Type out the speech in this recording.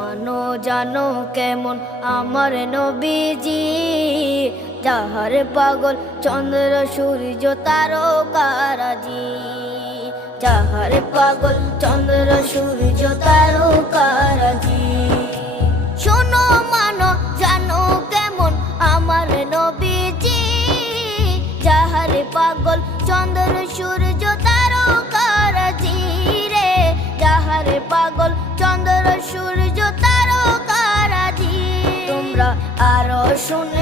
মানো জানো কেমন আমার নবীজি, যাহার পাগল চন্দ্র সূর্য তারকারাজি, যাহার পাগল চন্দ্র সূর্য তারকারাজি। শোনো মানো জানো কেমন আমার নবীজি, যাহার পাগল চন্দ্র সূর্য তারকারাজি রে, যাহার পাগল চন্দ্র সূর্য তারকারাজি। তোমরা আরো শুনে